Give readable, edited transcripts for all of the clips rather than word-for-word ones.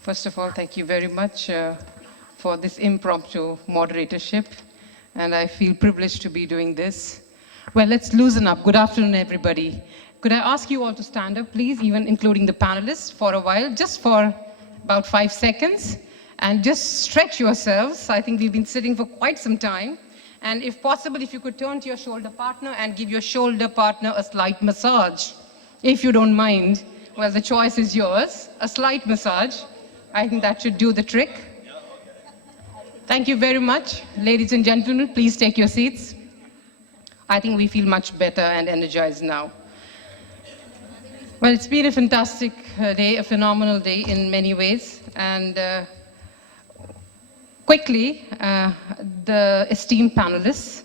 First of all, thank you very much for this impromptu moderatorship, and I feel privileged to be doing this. Well, let's loosen up. Good afternoon, everybody. Could I ask you all to stand up, please, even including the panelists, for a while, just for about 5 seconds, and just stretch yourselves. I think we've been sitting for quite some time. And if possible, if you could turn to your shoulder partner and give your shoulder partner a slight massage, if you don't mind. Well, the choice is yours. A slight massage. I think that should do the trick. Thank you very much. Ladies and gentlemen, please take your seats. I think we feel much better and energized now. Well, it's been a fantastic day, a phenomenal day in many ways. And quickly, the esteemed panelists,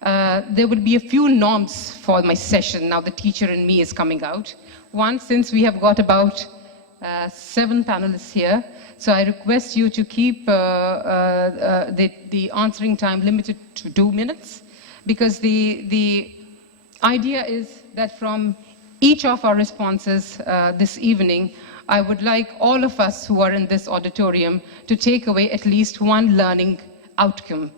there would be a few norms for my session. Now the teacher in me is coming out. One, since we have got about 7 panelists here, so I request you to keep the answering time limited to 2 minutes, because the idea is that from each of our responses this evening, I would like all of us who are in this auditorium to take away at least one learning outcome,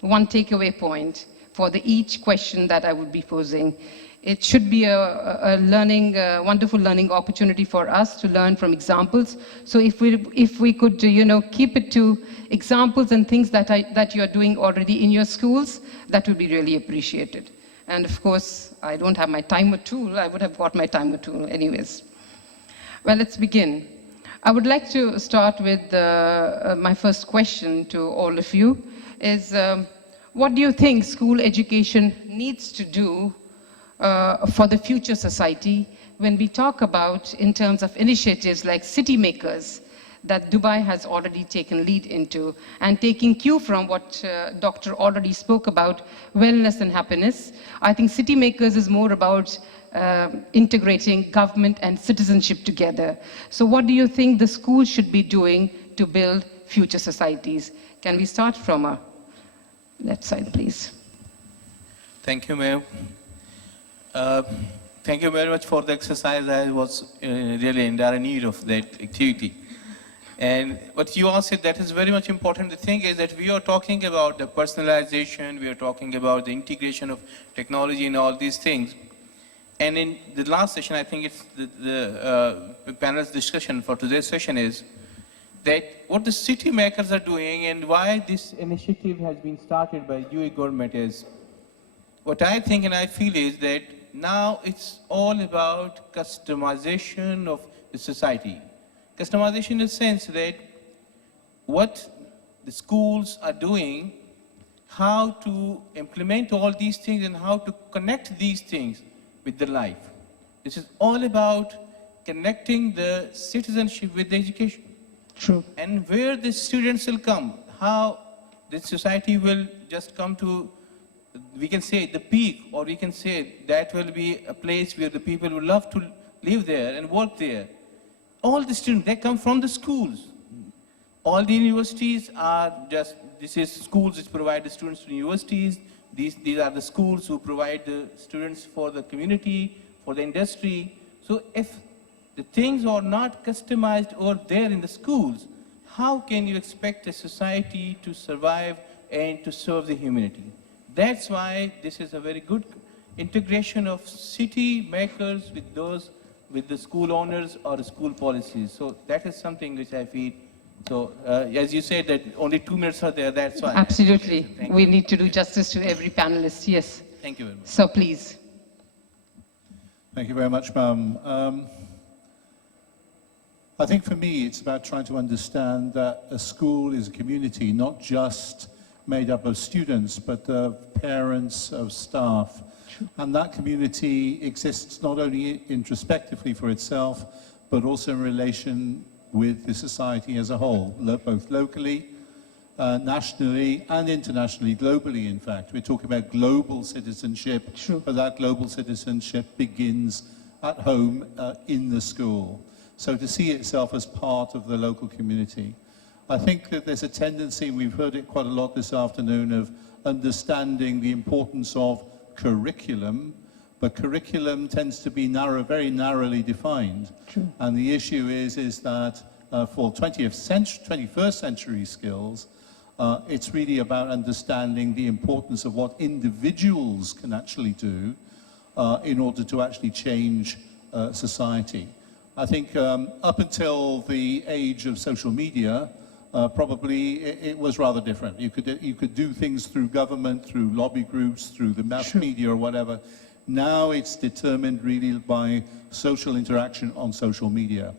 one takeaway point for each question that I would be posing. It should be a wonderful learning opportunity for us to learn from examples. So if we could, keep it to examples and things that you're doing already in your schools, that would be really appreciated. And of course, I don't have my timer tool. I would have got my timer tool anyways. Well, let's begin. I would like to start with my first question to all of you is, what do you think school education needs to do for the future society when we talk about in terms of initiatives like city makers that Dubai has already taken lead into, and taking cue from what Doctor already spoke about, wellness and happiness. I think city makers is more about integrating government and citizenship together. So what do you think the school should be doing to build future societies? Can we start from a left side, please? Thank you, ma'am. Thank you very much for the exercise. I was really in dire need of that activity. And what you all said, that is very much important. The thing is that we are talking about the personalization, we are talking about the integration of technology and all these things. And in the last session, I think it's the panel's discussion for today's session is that what the city makers are doing and why this initiative has been started by UAE government is, what I think and I feel is that now it's all about customization of the society. Customization in the sense that what the schools are doing, how to implement all these things and how to connect these things with the life. This is all about connecting the citizenship with the education. True. And where the students will come, how the society will just come to, we can say the peak, or we can say that will be a place where the people will love to live there and work there. All the students, they come from the schools. All the universities are just, this is schools which provide the students to universities. These are the schools who provide the students for the community, for the industry. So if the things are not customized or there in the schools, how can you expect a society to survive and to serve the humanity? That's why this is a very good integration of city makers with those, with the school owners or the school policies. So that is something which I feel. So as you said that only 2 minutes are there, that's why. Absolutely. We need to do justice to every panelist, yes. Thank you very much. So please. Thank you very much, ma'am. I think for me, it's about trying to understand that a school is a community, not just made up of students, but of parents, of staff. True. And that community exists not only introspectively for itself, but also in relation with the society as a whole, both locally, nationally, and internationally, globally, in fact. We're talking about global citizenship, True. But that global citizenship begins at home in the school. So to see itself as part of the local community. I think that there's a tendency, we've heard it quite a lot this afternoon, of understanding the importance of curriculum, but curriculum tends to be very narrowly defined. True. And the issue is that for 21st century skills, it's really about understanding the importance of what individuals can actually do in order to actually change society. I think up until the age of social media, probably it was rather different. You could do things through government, through lobby groups, through the mass media or whatever. Now it's determined really by social interaction on social media.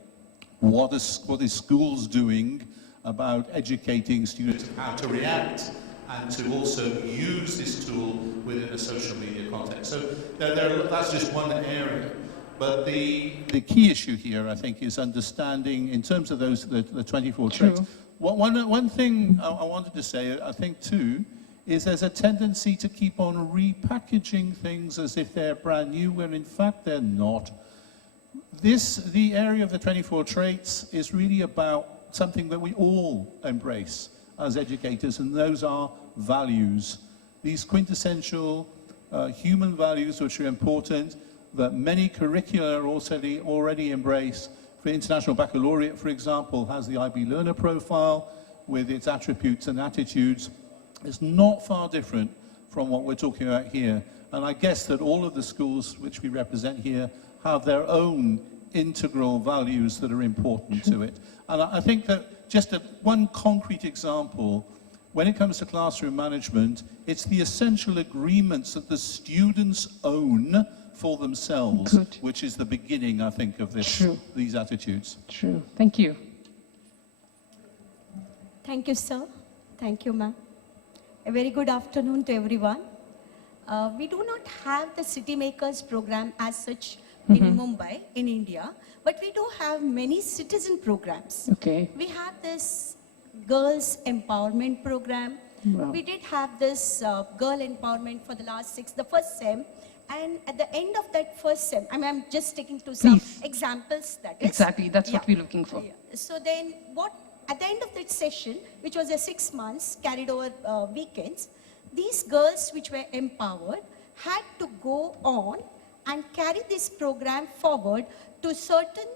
What is schools doing about educating students how to react and to also use this tool within a social media context? So that's just one area. But the key issue here, I think, is understanding, in terms of the 24 traits. One thing I wanted to say, I think, too, is there's a tendency to keep on repackaging things as if they're brand new, when in fact they're not. The area of the 24 traits is really about something that we all embrace as educators, and those are values. These quintessential human values which are important, that many curricula are also already embrace. For International Baccalaureate, for example, has the IB Learner Profile with its attributes and attitudes. It's not far different from what we're talking about here. And I guess that all of the schools which we represent here have their own integral values that are important to it. And I think that just one concrete example, when it comes to classroom management, it's the essential agreements that the students own for themselves, which is the beginning, I think, of these attitudes. True. Thank you. Thank you, sir. Thank you, ma'am. A very good afternoon to everyone. We do not have the City Makers program as such in Mumbai, in India, but we do have many citizen programs. Okay. We have this girls empowerment program. Wow. We did have this girl empowerment for the first SEM. And at the end of that first SEM, I'm just sticking to some examples, that is. Exactly, that's what we're looking for. Yeah. So then at the end of that session, which was a 6 months, carried over weekends, these girls which were empowered had to go on and carry this program forward to certain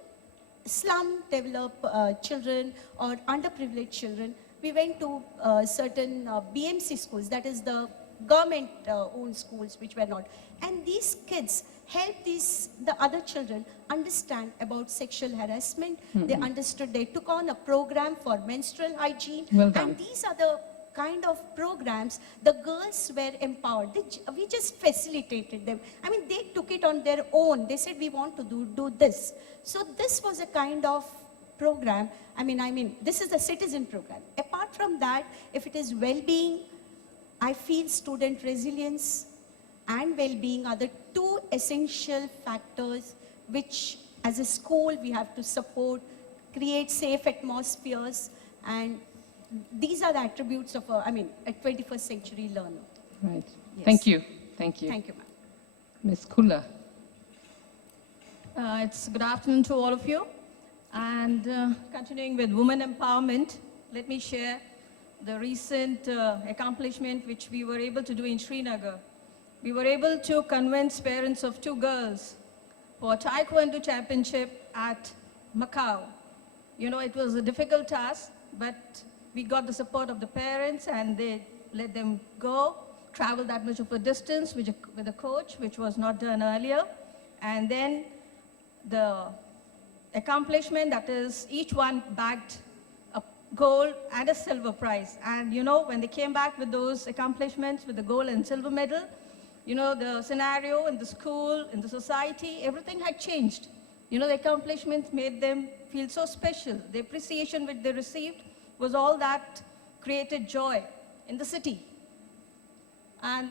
slum-developed children or underprivileged children. We went to certain BMC schools, that is the government-owned schools, which were not. And these kids helped the other children understand about sexual harassment. They understood, they took on a program for menstrual hygiene. Well done. And these are the kind of programs, the girls were empowered. We just facilitated them. I mean, they took it on their own. They said, we want to do this. So this was a kind of program. I mean, this is a citizen program. Apart from that, if it is well-being, I feel student resilience and well-being are the two essential factors which, as a school, we have to support, create safe atmospheres, and these are the attributes of a 21st century learner. Right. Yes. Thank you. Thank you. Thank you, ma'am. Ms. Kula. It's good afternoon to all of you. And continuing with women empowerment, let me share the recent accomplishment which we were able to do in Srinagar. We were able to convince parents of 2 girls for Taekwondo championship at Macau. You know, it was a difficult task, but we got the support of the parents and they let them go, travel that much of a distance with a coach, which was not done earlier. And then the accomplishment, that is, each one bagged a gold and a silver prize. And you know, when they came back with those accomplishments, with the gold and silver medal, you know, the scenario in the school, in the society, everything had changed. You know, the accomplishments made them feel so special. The appreciation which they received was all that created joy in the city. And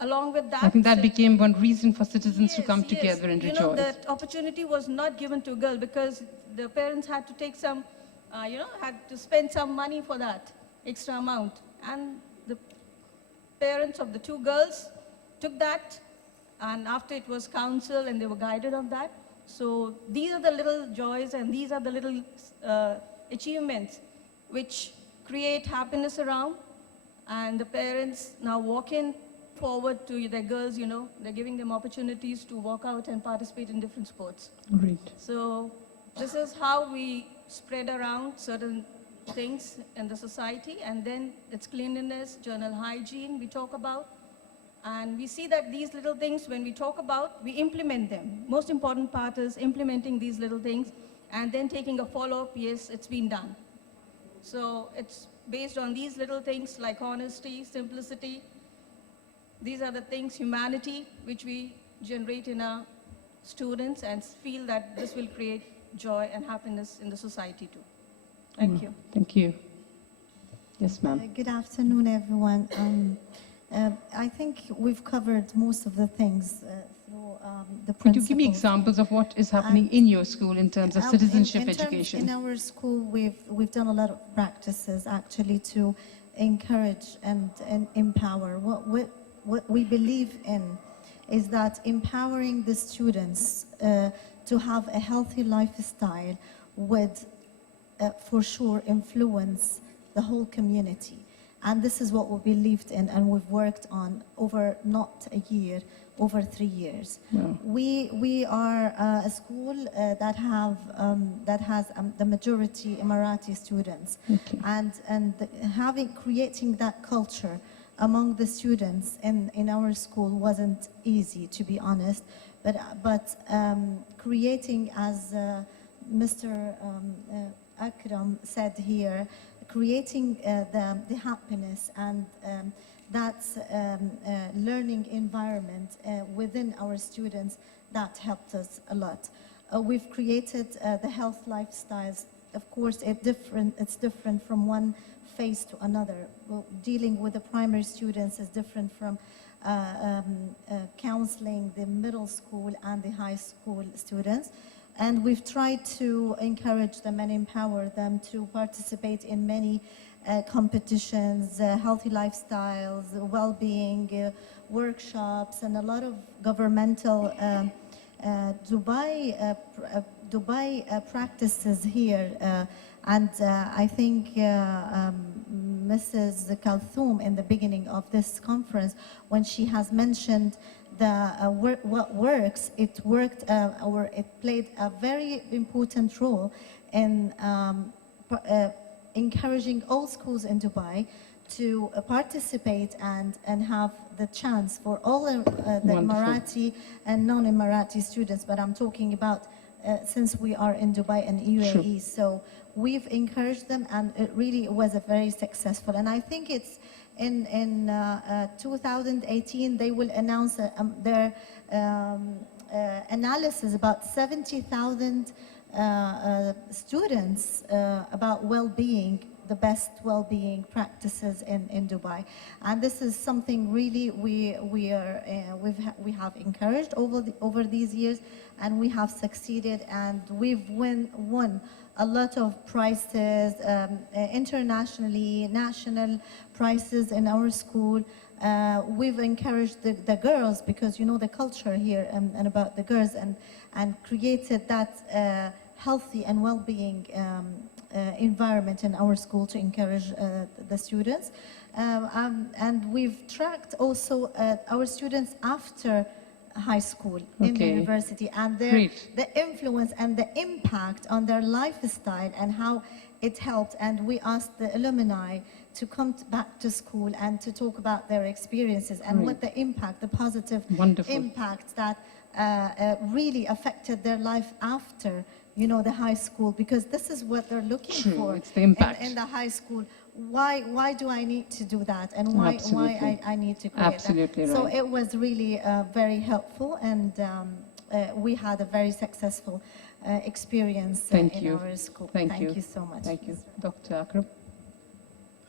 along with that, I think that became one reason for citizens to come yes. together and you rejoice. know, that opportunity was not given to a girl because the parents had to take some, had to spend some money for that extra amount. And the parents of the 2 girls took that, and after it was counseled and they were guided on that. So these are the little joys and these are the little achievements which create happiness around, and the parents now walking forward to their girls, you know, they're giving them opportunities to walk out and participate in different sports. Great. So this is how we spread around certain things in the society, and then it's cleanliness, journal hygiene we talk about. And we see that these little things, when we talk about, we implement them. Most important part is implementing these little things and then taking a follow-up, yes, it's been done. So it's based on these little things like honesty, simplicity. These are the things, humanity, which we generate in our students and feel that this will create joy and happiness in the society too. Thank you. Thank you. Yes, ma'am. Good afternoon, everyone. I think we've covered most of the things through the Could you principles. give me examples of what is happening in your school in terms of citizenship education? In our school, we've done a lot of practices actually to encourage and empower. What we believe in is that empowering the students to have a healthy lifestyle would for sure influence the whole community. And this is what we believed in and we've worked on over not a year, over 3 years. Wow. We are a school that has the majority Emirati students. Okay. And creating that culture among the students in our school wasn't easy, to be honest. But creating, as Mr. Akram said here, creating the happiness and that learning environment within our students, that helped us a lot. We've created the health lifestyles. Of course, it's different from one phase to another. Well, dealing with the primary students is different from counseling the middle school and the high school students. And we've tried to encourage them and empower them to participate in many competitions, healthy lifestyles, well-being, workshops, and a lot of governmental Dubai practices here. And I think Mrs. Kalthoum in the beginning of this conference, when she has mentioned what works, it worked, or it played a very important role in encouraging all schools in Dubai to participate and have the chance for all the Emirati and non-Emirati students. But I'm talking about since we are in Dubai and UAE. Sure. So we've encouraged them, and it really was a very successful. And I think it's in 2018, they will announce their analysis about 70,000 students about well-being, the best well-being practices in Dubai. And this is something really we have encouraged over these years, and we have succeeded, and we've won a lot of prizes internationally, national prizes in our school. We've encouraged the girls, because you know the culture here and about the girls, and created that healthy and well-being environment in our school to encourage the students. And we've tracked also our students after high school in the university, and the influence and the impact on their lifestyle and how it helped. And we asked the alumni to come back to school and to talk about their experiences and what the impact, the positive impact that really affected their life after, you know, the high school, because this is what they're looking for. It's the impact. In the high school. Why do I need to do that, and why I need to create that? So it was really very helpful, and we had a very successful experience in our school. Thank you so much. Thank you. Dr. Akram.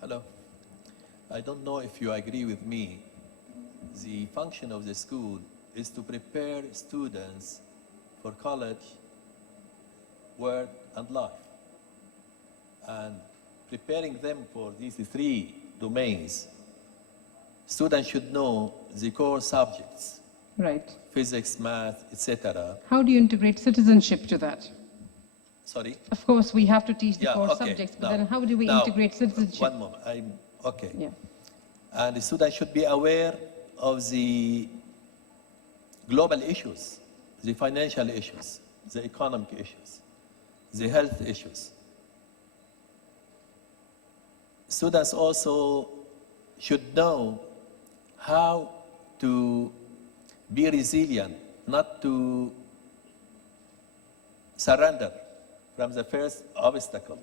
Hello. I don't know if you agree with me. The function of the school is to prepare students for college, work, and life. And preparing them for these three domains, students should know the core subjects. Right. Physics, math, etc. How do you integrate citizenship to that? Sorry? Of course, we have to teach the core subjects, but then how do we integrate citizenship? One moment. Okay. Yeah. And the students should be aware of the global issues, the financial issues, the economic issues, the health issues, students also should know how to be resilient, not to surrender from the first obstacle.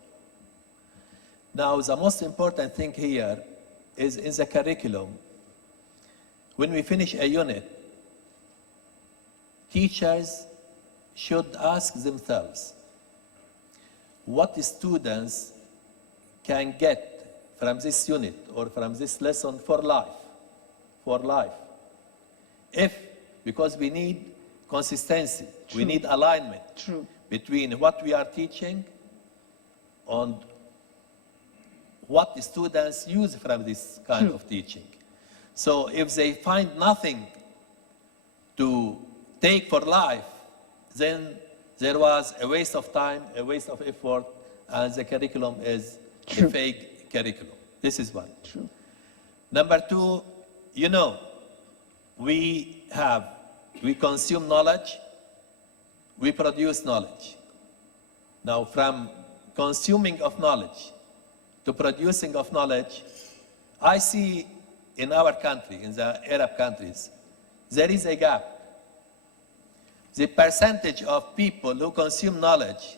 Now, the most important thing here is in the curriculum. When we finish a unit, teachers should ask themselves what students can get from this unit or from this lesson for life. Because we need consistency, we need alignment between what we are teaching and what the students use from this kind of teaching. So if they find nothing to take for life, then there was a waste of time, a waste of effort, and the curriculum is a fake curriculum. This is one. Number two, you know, we consume knowledge, we produce knowledge. Now, from consuming of knowledge to producing of knowledge, I see in our country, in the Arab countries, there is a gap. The percentage of people who consume knowledge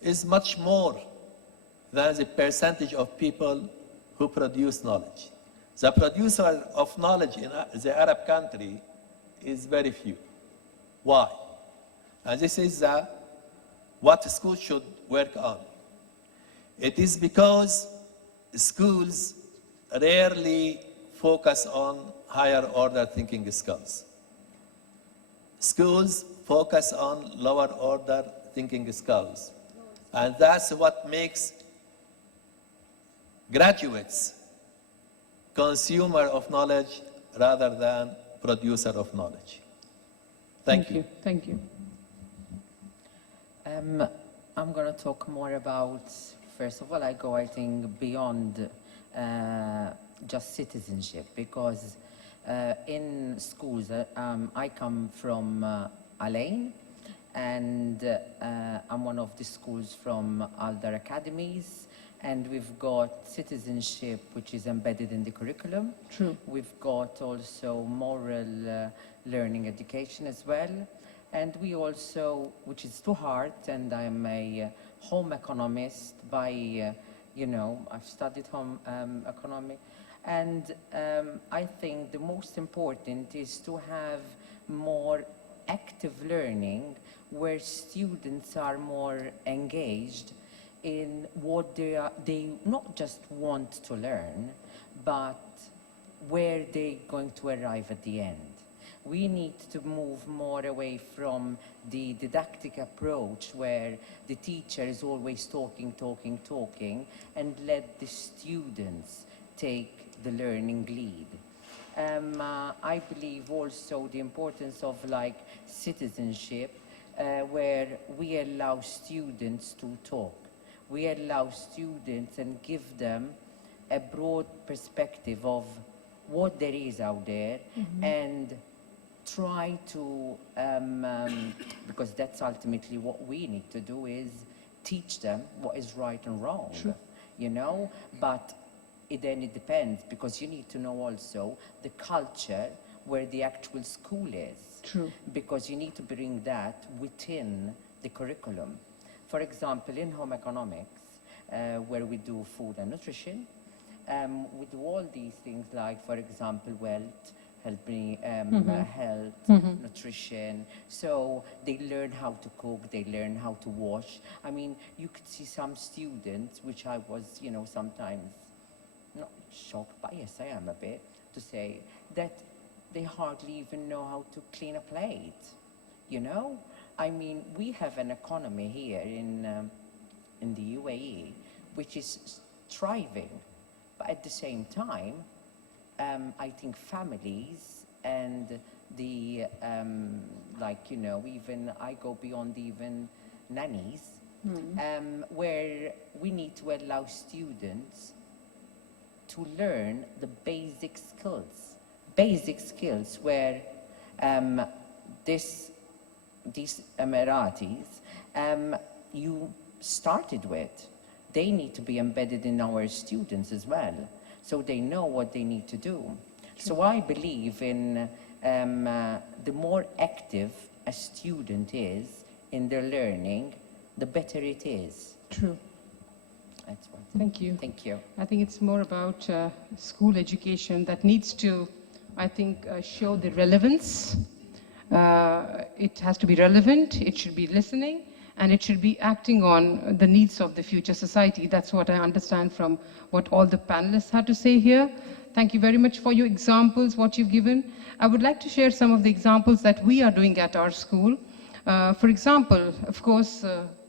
is much more than the percentage of people who produce knowledge. The producer of knowledge in the Arab country is very few. Why? And this is what schools should work on. It is because schools rarely focus on higher order thinking skills. Schools focus on lower order thinking skills. And that's what makes graduates consumer of knowledge rather than producer of knowledge. Thank you. Thank you. I'm going to talk more about, first of all, I think, beyond just citizenship, because in schools, I come from Alain, and I'm one of the schools from Aldar Academies, and we've got citizenship, which is embedded in the curriculum. We've got also moral learning education as well. And we also, which is too hard, and I'm a home economist by, I've studied home economy. And I think the most important is to have more active learning where students are more engaged in what they not just want to learn, but where they're going to arrive at the end. We need to move more away from the didactic approach where the teacher is always talking, and let the students take the learning lead. I believe also the importance of citizenship, where we allow students to talk. We allow students and give them a broad perspective of what there is out there, and try to, because that's ultimately what we need to do, is teach them what is right and wrong, but then it depends, because you need to know also the culture where the actual school is. Because you need to bring that within the curriculum. For example, in home economics, where we do food and nutrition, we do all these things like, for example, wealth, helping health, nutrition. So they learn how to cook, they learn how to wash. I mean, you could see some students, which I was, sometimes not shocked, but yes, I am a bit, to say that they hardly even know how to clean a plate, I mean, we have an economy here in the UAE, which is thriving, but at the same time, I think families and the, even I go beyond even nannies, where we need to allow students to learn the basic skills where these Emiratis you started with. they need to be embedded in our students as well, so they know what they need to do. So I believe in the more active a student is in their learning, the better it is. True. That's what. Thank you. Thank you. I think it's more about school education that needs to, I think, show the relevance. It has to be relevant, it should be listening, and it should be acting on the needs of the future society. That's what I understand from what all the panelists had to say here. Thank you very much for your examples, what you've given. I would like to share some of the examples that we are doing at our school. For example, of course,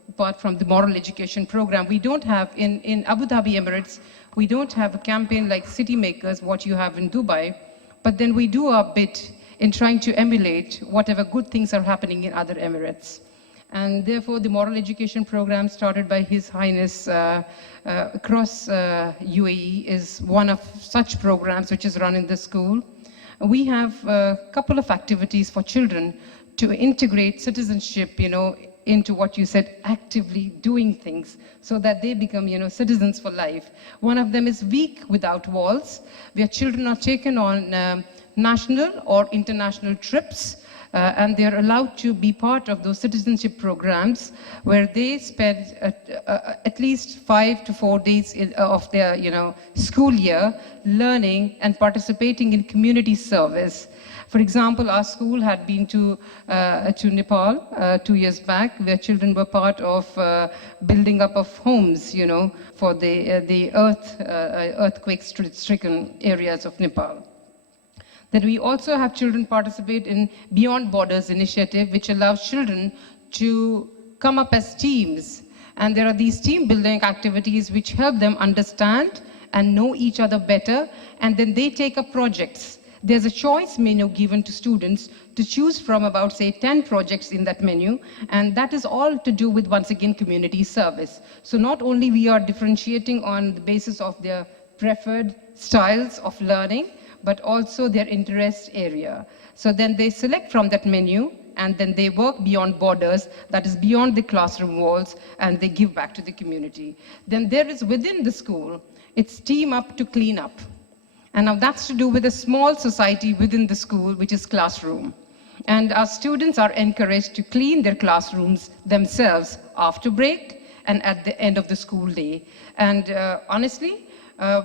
apart from the moral education program, we don't have, in Abu Dhabi Emirates, we don't have a campaign like City Makers, what you have in Dubai, but then we do our bit in trying to emulate whatever good things are happening in other Emirates. And therefore, the moral education program started by His Highness across UAE is one of such programs which is run in the school. We have a couple of activities for children to integrate citizenship, into what you said, actively doing things so that they become, citizens for life. One of them is Week Without Walls, where children are taken on national or international trips, and they're allowed to be part of those citizenship programs where they spend at least 5 to 4 days of their school year learning and participating in community service. For example, our school had been to Nepal 2 years back, where children were part of building up of homes, for the earthquake-stricken areas of Nepal. Then we also have children participate in Beyond Borders initiative, which allows children to come up as teams. And there are these team building activities which help them understand and know each other better, and then they take up projects. There's a choice menu given to students to choose from about, say, 10 projects in that menu, and that is all to do with, once again, community service. So not only we are differentiating on the basis of their preferred styles of learning, but also their interest area. So then they select from that menu, and then they work beyond borders, that is beyond the classroom walls, and they give back to the community. Then there is within the school, it's Team Up to Clean Up. And now that's to do with a small society within the school, which is classroom. And our students are encouraged to clean their classrooms themselves after break and at the end of the school day. And honestly,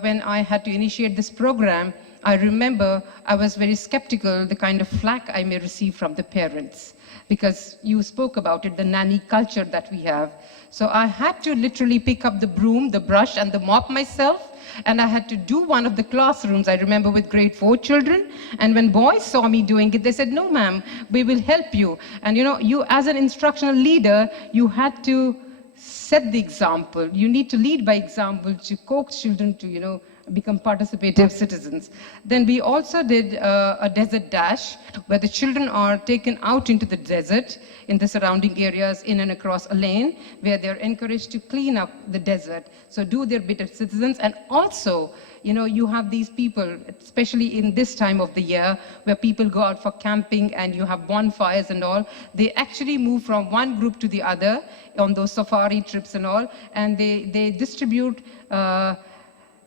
when I had to initiate this program, I remember I was very skeptical the kind of flack I may receive from the parents, because you spoke about it, the nanny culture that we have. So I had to literally pick up the broom, the brush, and the mop myself, and I had to do one of the classrooms, I remember, with grade 4 children. And when boys saw me doing it, they said, "No, ma'am, we will help you." And you as an instructional leader, you had to set the example. You need to lead by example to coax children to, become participative citizens. Then we also did a desert dash, where the children are taken out into the desert in the surrounding areas, in and across a lane, where they're encouraged to clean up the desert. So do their bit as citizens. And also, you have these people, especially in this time of the year, where people go out for camping and you have bonfires and all. They actually move from one group to the other on those safari trips and all, and they distribute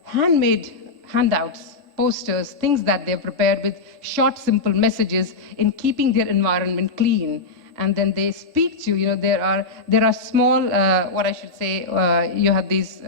handmade handouts, posters, things that they've prepared with short, simple messages in keeping their environment clean. And then they speak to, there are small, what I should say, you have these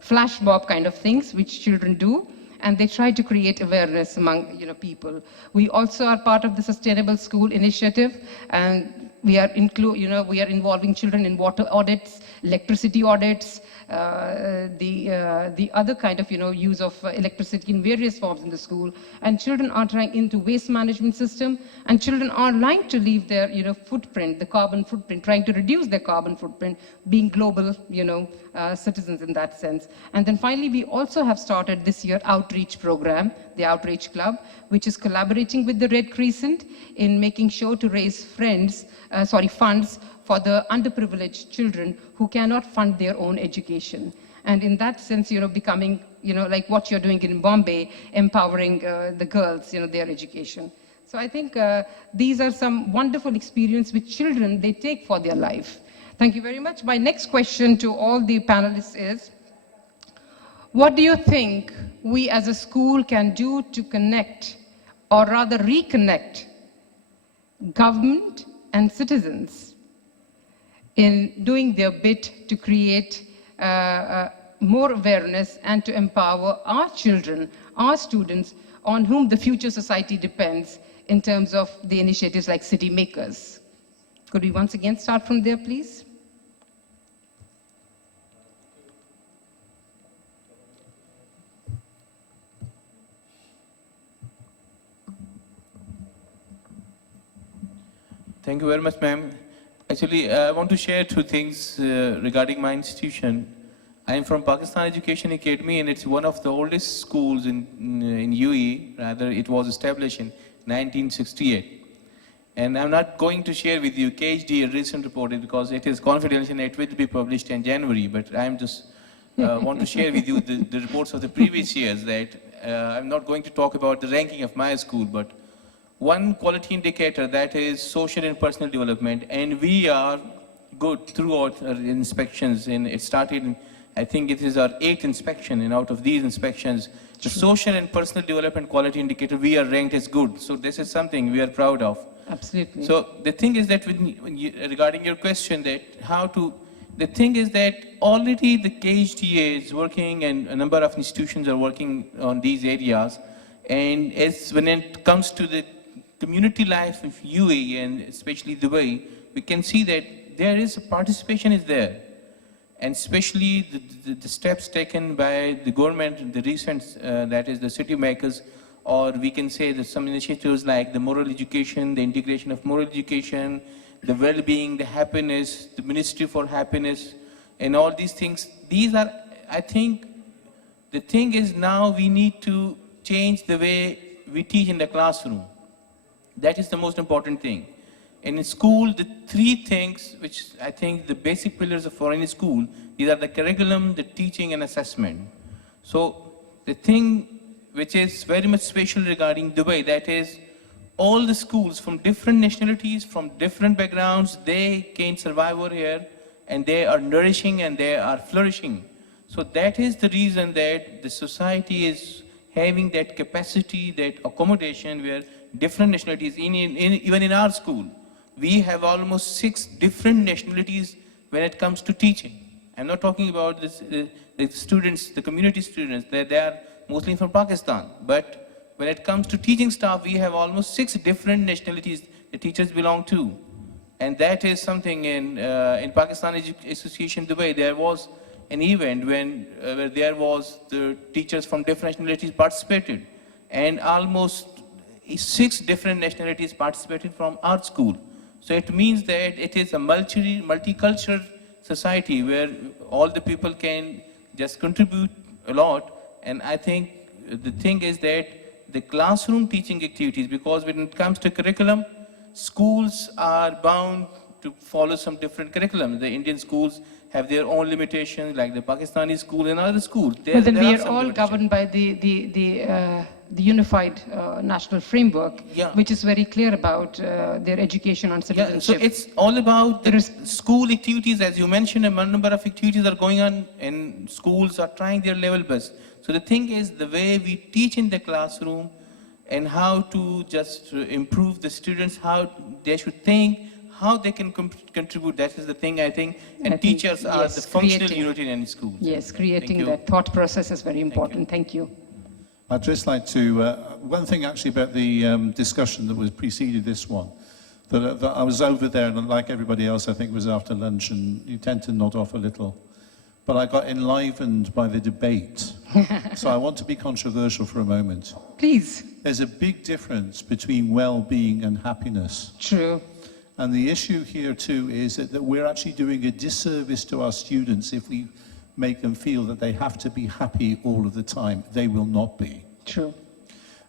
flash mob kind of things which children do, and they try to create awareness among people. We also are part of the Sustainable School Initiative, and we are we are involving children in water audits, electricity audits, the other kind of use of electricity in various forms in the school. And children are trying into waste management system, and children are trying to leave their footprint, the carbon footprint, trying to reduce their carbon footprint, being global citizens in that sense. And then finally, we also have started this year outreach program, the Outreach Club, which is collaborating with the Red Crescent in making sure to raise funds for the underprivileged children who cannot fund their own education. And in that sense, becoming, like what you're doing in Bombay, empowering the girls, their education. So I think these are some wonderful experiences which children, they take for their life. Thank you very much. My next question to all the panelists is, what do you think we as a school can do to connect, or rather reconnect, government and citizens in doing their bit to create more awareness and to empower our children, our students, on whom the future society depends in terms of the initiatives like City Makers? Could we once again start from there, please? Thank you very much, ma'am. Actually, I want to share two things regarding my institution. I am from Pakistan Education Academy, and it's one of the oldest schools in UAE. Rather, it was established in 1968. And I'm not going to share with you KHD recent report because it is confidential and it will be published in January. But I'm just want to share with you the reports of the previous years. That I'm not going to talk about the ranking of my school, but one quality indicator, that is social and personal development, and we are good throughout our inspections. And it started in, I think it is our 8th inspection, and out of these inspections, the social and personal development quality indicator, we are ranked as good. So this is something we are proud of. Absolutely. So the thing is that regarding your question, that the thing is that already the KHDA is working, and a number of institutions are working on these areas. And when it comes to the community life of UAE, and especially Dubai, we can see that there is a participation is there. And especially the steps taken by the government, the recent, that is the City Makers, or we can say that some initiatives like the moral education, the integration of moral education, the well-being, the happiness, the Ministry for Happiness, and all these things. These are, I think, the thing is now we need to change the way we teach in the classroom. That is the most important thing. And in school, the three things which I think the basic pillars of foreign school, these are the curriculum, the teaching, and assessment. So the thing which is very much special regarding Dubai, that is all the schools from different nationalities, from different backgrounds, they can survive over here, and they are nourishing and they are flourishing. So that is the reason that the society is having that capacity, that accommodation where different nationalities, even in our school, we have almost 6 different nationalities when it comes to teaching. I'm not talking about the students, the community students, they are mostly from Pakistan. But when it comes to teaching staff, we have almost 6 different nationalities the teachers belong to. And that is something in Pakistan Association Dubai, there was an event where there was the teachers from different nationalities participated. And almost 6 different nationalities participated from our school. So it means that it is a multicultural society where all the people can just contribute a lot. And I think the thing is that the classroom teaching activities, because when it comes to curriculum, schools are bound to follow some different curriculum. The Indian schools have their own limitations, like the Pakistani school and other schools. But then we are all governed by the unified national framework, Yeah. which is very clear about their education on Yeah, citizenship. so it's all about the school activities. As you mentioned, a number of activities are going on, and schools are trying their level best. So the thing is, the way we teach in the classroom and how to just improve the students, how they should think, how they can contribute, that is the thing, I think. And I think, teachers are yes, the functional creating- unit in any school. Yes, Thank creating you. that thought process is very important. Thank you. I'd just like to, one thing actually about the discussion that was preceded this one, that I was over there, and like everybody else, I think it was after lunch, and you tend to nod off a little. But I got enlivened by the debate. So I want to be controversial for a moment. Please. There's a big difference between well-being and happiness. True. And the issue here too is that we're actually doing a disservice to our students if we make them feel that they have to be happy all of the time. They will not be. True.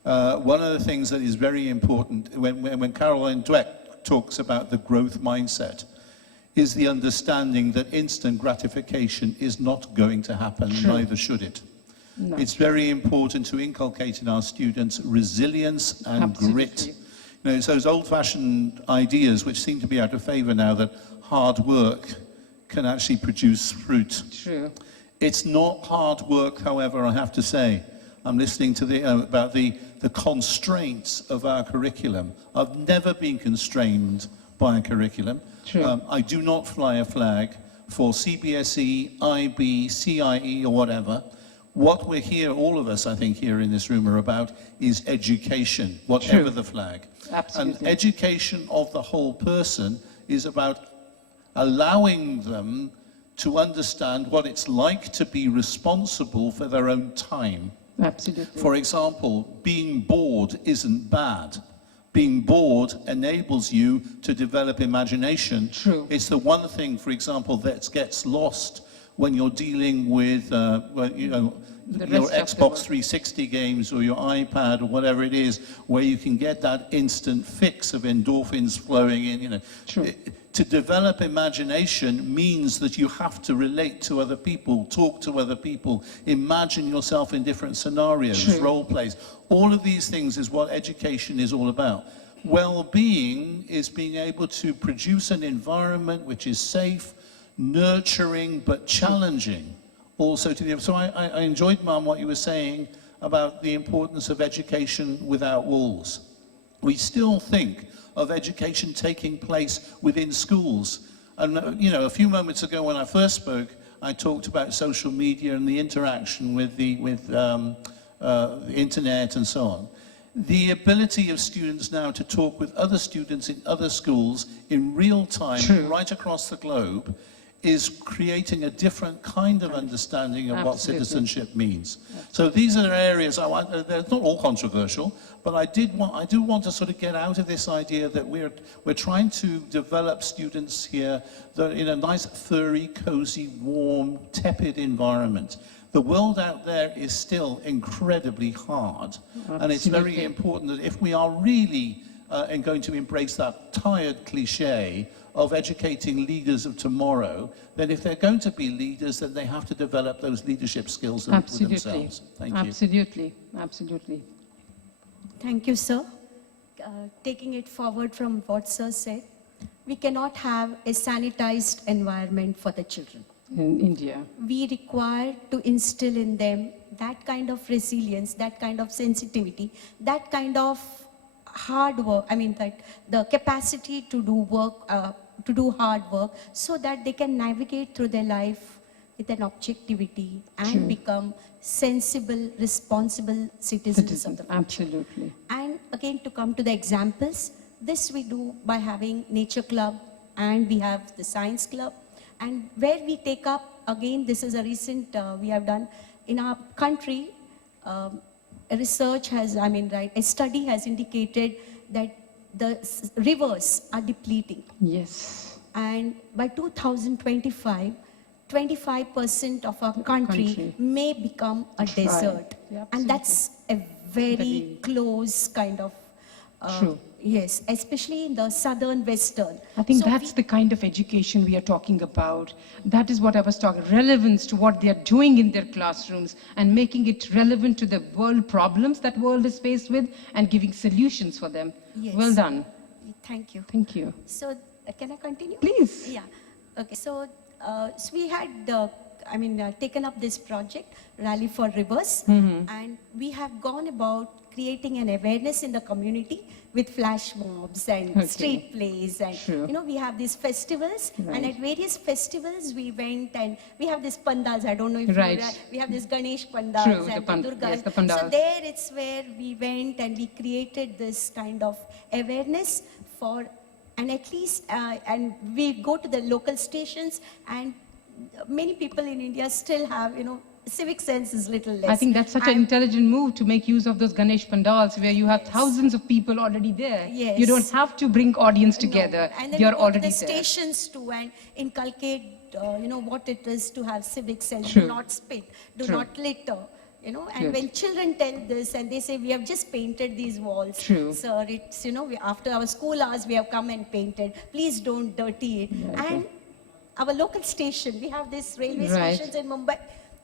One of the things that is very important when Caroline Dweck talks about the growth mindset is the understanding that instant gratification is not going to happen, neither should it. No. It's very important to inculcate in our students resilience and grit. Absolutely. You know, it's those old-fashioned ideas which seem to be out of favor now that hard work can actually produce fruit. True. It's not hard work, however, I have to say. I'm listening to about the constraints of our curriculum. I've never been constrained by a curriculum. True. I do not fly a flag for CBSE, IB, CIE, or whatever. What we're here, all of us, I think, here in this room are about is education, whatever True. the flag. Absolutely. And education of the whole person is about allowing them to understand what it's like to be responsible for their own time. Absolutely. For example, being bored isn't bad. Being bored enables you to develop imagination. True. It's the one thing, for example, that gets lost when you're dealing with, your rest of the world. Xbox 360 games or your iPad or whatever it is, where you can get that instant fix of endorphins flowing in. True. To develop imagination means that you have to relate to other people, talk to other people, imagine yourself in different scenarios, True. role plays. All of these things is what education is all about. Well-being is being able to produce an environment which is safe, nurturing, but challenging. Also to the, so I enjoyed, Mum, what you were saying about the importance of education without walls. We still think of education taking place within schools. And, a few moments ago when I first spoke, I talked about social media and the interaction with the internet and so on. The ability of students now to talk with other students in other schools in real time, True. right across the globe, is creating a different kind of understanding of what Absolutely. citizenship means. So these are areas I want, they're not all controversial, but I do want to sort of get out of this idea that we're trying to develop students here that are in a nice, furry, cozy, warm, tepid environment. The world out there is still incredibly hard. And it's very Absolutely. important that if we are really going to embrace that tired cliche of educating leaders of tomorrow, then if they're going to be leaders, then they have to develop those leadership skills for Absolutely. themselves. Thank you. Absolutely. Absolutely. Thank you, sir. Taking it forward from what sir said, we cannot have a sanitized environment for the children. In India. We require to instill in them that kind of resilience, that kind of sensitivity, that kind of hard work, the capacity to do work, to do hard work, so that they can navigate through their life with an objectivity and True. become sensible, responsible citizens of the future. Absolutely. And again, to come to the examples, this we do by having nature club, and we have the science club, and where we take up, again, this is a recent, we have done in our country, a research has, a study has indicated that the rivers are depleting. Yes. And by 2025, 25% of our country may become a Dry. desert. Yeah, And that's a very close kind of, True. yes, especially in the southern western. I think So that's the kind of education we are talking about. That is what I was talking, relevance to what they are doing in their classrooms and making it relevant to the world problems that world is faced with and giving solutions for them. Yes. Well done. Thank you. Thank you. So, can I continue? Please. Yeah. Okay. So we had, taken up this project, Rally for Rivers, and we have gone about creating an awareness in the community with flash mobs and street plays, and True. we have these festivals, and Right. at various festivals we went, and we have this pandals. I don't know if Right. we have this Ganesh pandals True, and the Durga. yes, the So pandals. there it's where we went and we created this kind of awareness for, and at least, and we go to the local stations, and many people in India still have, civic sense is little less. I think that's such an intelligent move to make use of those Ganesh pandals where you have thousands of people already there. Yes. You don't have to bring audience No. together. And then They we are go to already the there. stations too and inculcate, what it is to have civic sense. True. Do not spit, do True. not litter. And Good. when children tell this and they say, we have just painted these walls. True. Sir, it's, after our school hours, we have come and painted. Please don't dirty it. And our local station, we have these railway Right. stations in Mumbai.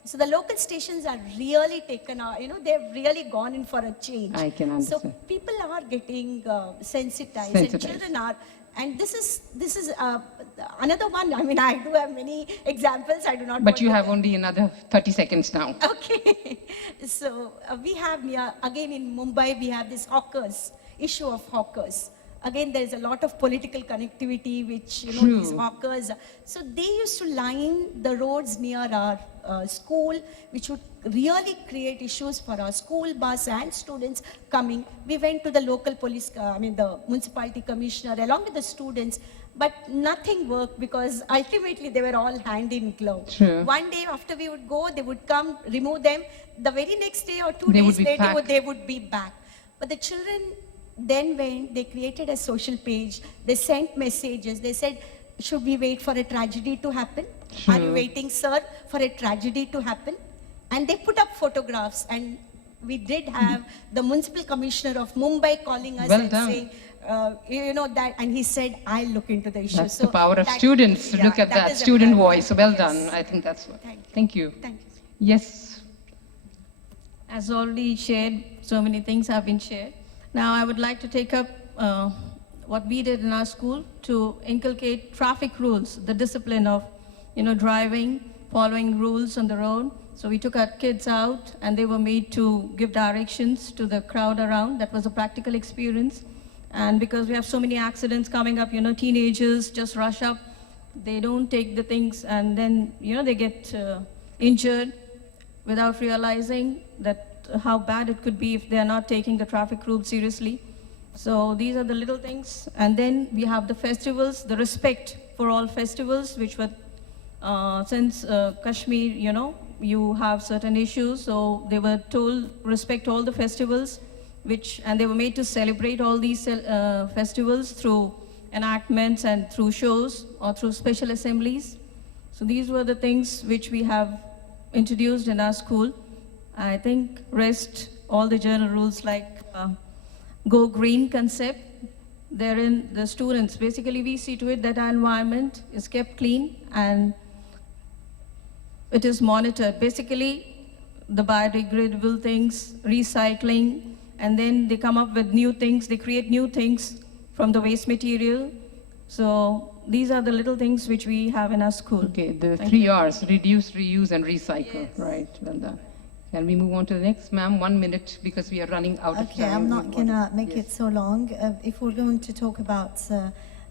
So the local stations are really taken out, they've really gone in for a change. I can understand. So people are getting sensitized, Sensitized. and children are, And this is another one. I mean, I do have many examples. I do not. But want you to- have only another 30 seconds now. Okay. So we have again in Mumbai, we have this hawkers, issue of hawkers. Again, there is a lot of political connectivity, which, you know, these True. hawkers. So they used to line the roads near our school, which would really create issues for our school bus and students coming. We went to the local police, the municipality commissioner, along with the students, but nothing worked because ultimately they were all hand in glove. True. One day after we would go, they would come, remove them. The very next day or 2 They would days be later, back. they would be back. But the children then went, they created a social page, they sent messages, they said, should we wait for a tragedy to happen? Are you True. waiting, sir, for a tragedy to happen? And they put up photographs, and we did have the municipal commissioner of Mumbai calling us Well and done. saying, you know that, and he said, I'll look into the issue. That's So the power of that- students to yeah, look at that is a student very- voice. Well yes. done. I think that's what. Thank Thank you. you. Thank you. Yes. As already shared, so many things have been shared. Now I would like to take up what we did in our school to inculcate traffic rules, the discipline of, driving, following rules on the road. So we took our kids out and they were made to give directions to the crowd around. That was a practical experience. And because we have so many accidents coming up, teenagers just rush up, they don't take the things and then, they get injured without realizing that how bad it could be if they are not taking the traffic rules seriously. So these are the little things. And then we have the festivals, the respect for all festivals, which were, since Kashmir, you have certain issues, so they were told respect all the festivals, and they were made to celebrate all these festivals through enactments and through shows or through special assemblies. So these were the things which we have introduced in our school. I think rest all the general rules like go green concept, therein the students, basically we see to it that our environment is kept clean and it is monitored. Basically the biodegradable things, recycling, and then they come up with new things, they create new things from the waste material. So these are the little things which we have in our school. Okay, the Thank 3 you. R's, reduce, reuse, and recycle. Yes. Right, well done. Can we move on to the next? Ma'am, 1 minute because we are running out of Okay, time. I'm not gonna make Yes. it so long. If we're going to talk about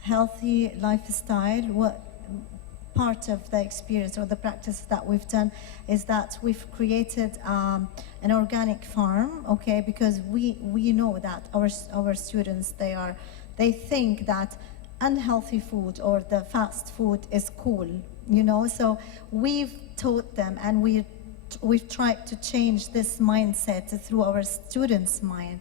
healthy lifestyle, what part of the experience or the practice that we've done is that we've created an organic farm, okay? Because we know that our students, they think that unhealthy food or the fast food is cool, So we've taught them and we've tried to change this mindset through our students' mind,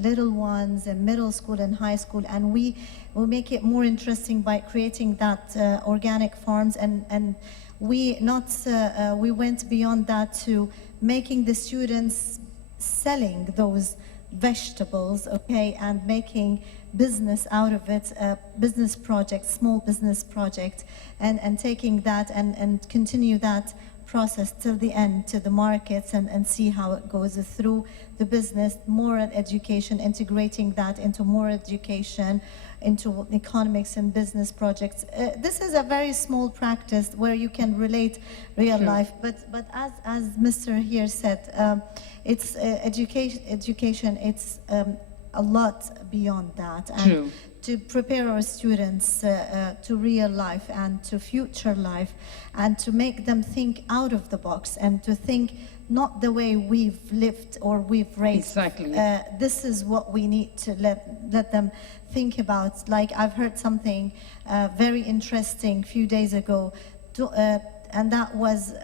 little ones in middle school and high school, and we make it more interesting by creating that organic farms, and we went beyond that to making the students selling those vegetables, okay, and making business out of it, business project, small business project, and taking that and continue that process till the end to the markets and see how it goes through the business, more education, integrating that into more education, into economics and business projects. This is a very small practice where you can relate real Sure. life, but as Mr. here said, it's education, it's a lot beyond that. And True. to prepare our students to real life and to future life, and to make them think out of the box and to think not the way we've lived or we've raised. Exactly. This is what we need to let them think about. Like I've heard something very interesting a few days ago, and that was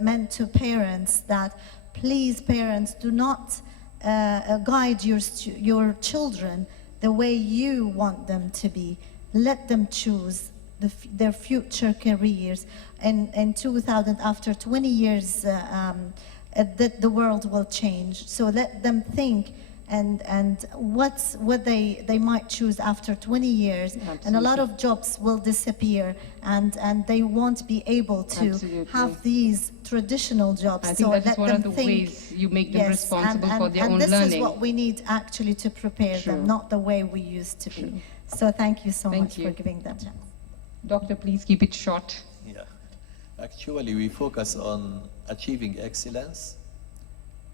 meant to parents, that please parents, do not guide your children the way you want them to be. Let them choose their future careers. And in 2000, after 20 years, the world will change. So let them think and what they might choose after 20 years, and a lot of jobs will disappear, and they won't be able to Absolutely. have these traditional jobs. I So think that let is one them of the think, ways you make them yes, responsible for their and own this learning. is what we need actually to prepare them, True. not the way we used to be. So thank you so Thank much you. for giving that chance. Doctor, please keep it short. Yeah. Actually, we focus on achieving excellence,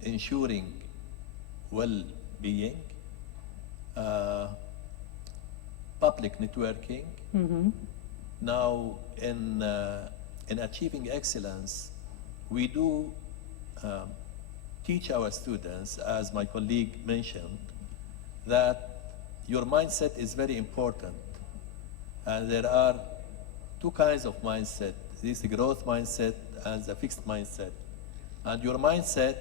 ensuring well-being, public networking. Now, in achieving excellence, we do teach our students, as my colleague mentioned, that your mindset is very important. And there are two kinds of mindset. This is growth mindset and the fixed mindset. And your mindset,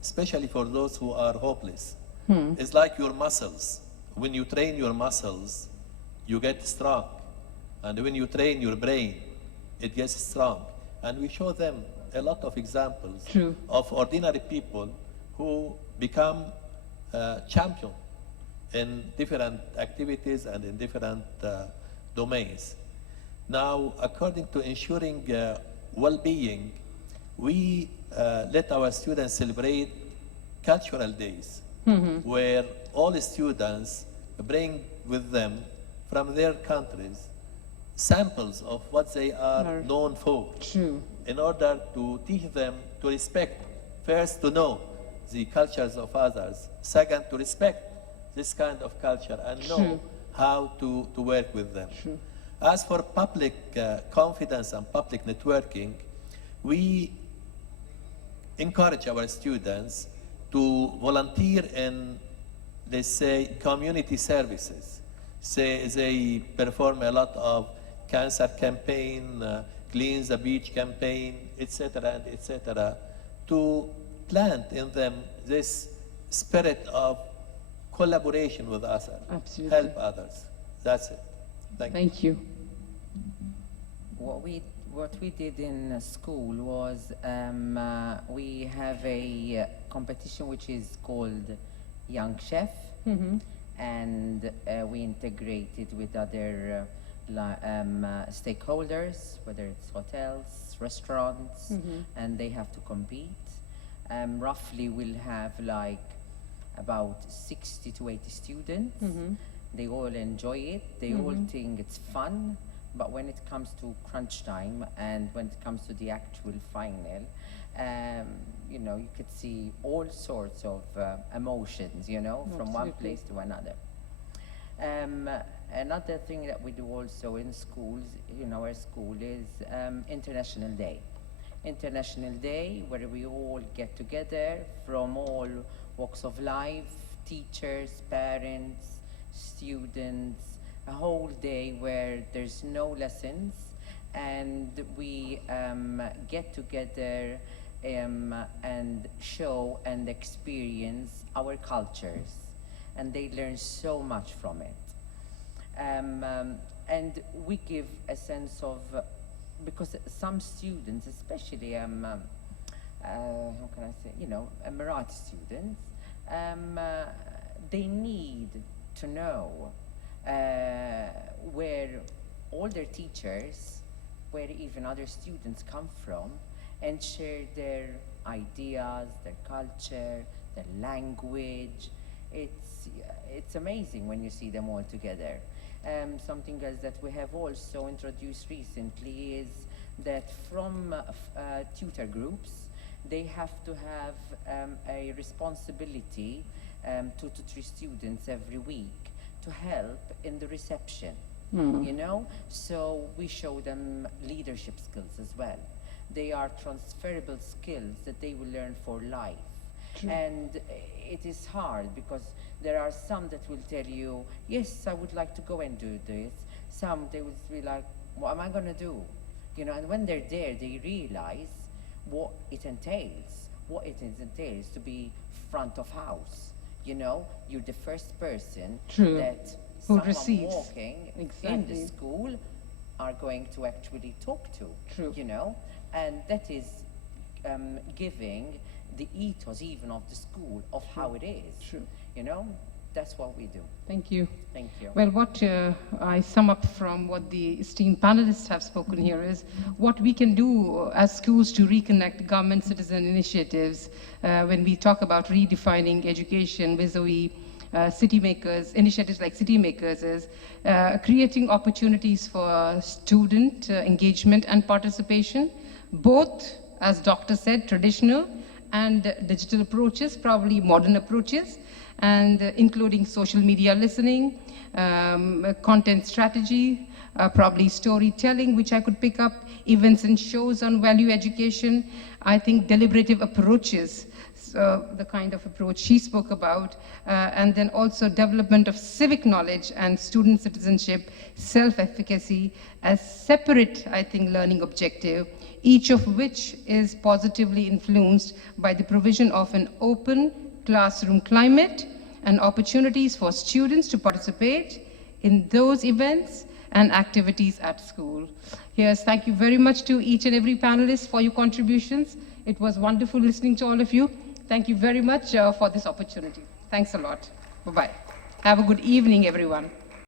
especially for those who are hopeless, is like your muscles. When you train your muscles, you get strong. And when you train your brain, it gets strong. And we show them a lot of examples True. of ordinary people who become champion in different activities and in different domains. Now, according to ensuring well-being, we let our students celebrate cultural days, where all the students bring with them from their countries samples of what they are known for, True. in order to teach them to respect, first to know the cultures of others, second to respect this kind of culture and know how to work with them. As for public confidence and public networking, we encourage our students to volunteer in, let's say, community services. Say they perform a lot of cancer campaign, clean the beach campaign, etc., and etc., to plant in them this spirit of collaboration with others, Absolutely. help others. That's it. Thank you. What we did in school was we have a competition which is called Young Chef, and we integrated with other stakeholders, whether it's hotels, restaurants, and they have to compete. Roughly, we'll have like about 60 to 80 students. They all enjoy it. They all think it's fun. But when it comes to crunch time and when it comes to the actual final, you know, you could see all sorts of emotions, you know, from one Absolutely. place to another. Another thing that we do also in schools, in our school, is International Day. International Day, where we all get together from all walks of life, teachers, parents, students, a whole day where there's no lessons, and we get together and show and experience our cultures, and they learn so much from it. And we give a sense of, because some students, especially, how can I say, you know, Emirati students, they need to know where all their teachers, where even other students come from, and share their ideas, their culture, their language. It's amazing when you see them all together. Something else that we have also introduced recently is that from tutor groups, they have to have a responsibility, 2 to 3 students every week, to help in the reception, you know? So we show them leadership skills as well. They are transferable skills that they will learn for life. And it is hard because there are some that will tell you, yes, I would like to go and do this. Some, they will be like, what am I gonna do? You know, and when they're there, they realize what it entails to be front of house. You know, you're the first person that Who someone receives. walking in Exactly. the school are going to actually talk to. True. You know, and that is giving the ethos even of the school, of how it is. True. You know, that's what we do. Thank you. Thank you. Well, what I sum up from what the esteemed panelists have spoken here is what we can do as schools to reconnect government-citizen initiatives when we talk about redefining education vis-a-vis city makers, initiatives like city makers, is creating opportunities for student engagement and participation, both, as Doctor said, traditional and digital approaches, probably modern approaches, and including social media listening, content strategy, probably storytelling, which I could pick up, events and shows on value education. I think deliberative approaches, the kind of approach she spoke about, and then also development of civic knowledge and student citizenship, self-efficacy as separate, I think, learning objective, each of which is positively influenced by the provision of an open classroom climate and opportunities for students to participate in those events and activities at school. Yes, thank you very much to each and every panelist for your contributions. It was wonderful listening to all of you. Thank you very much for this opportunity. Thanks a lot. Bye-bye. Have a good evening, everyone.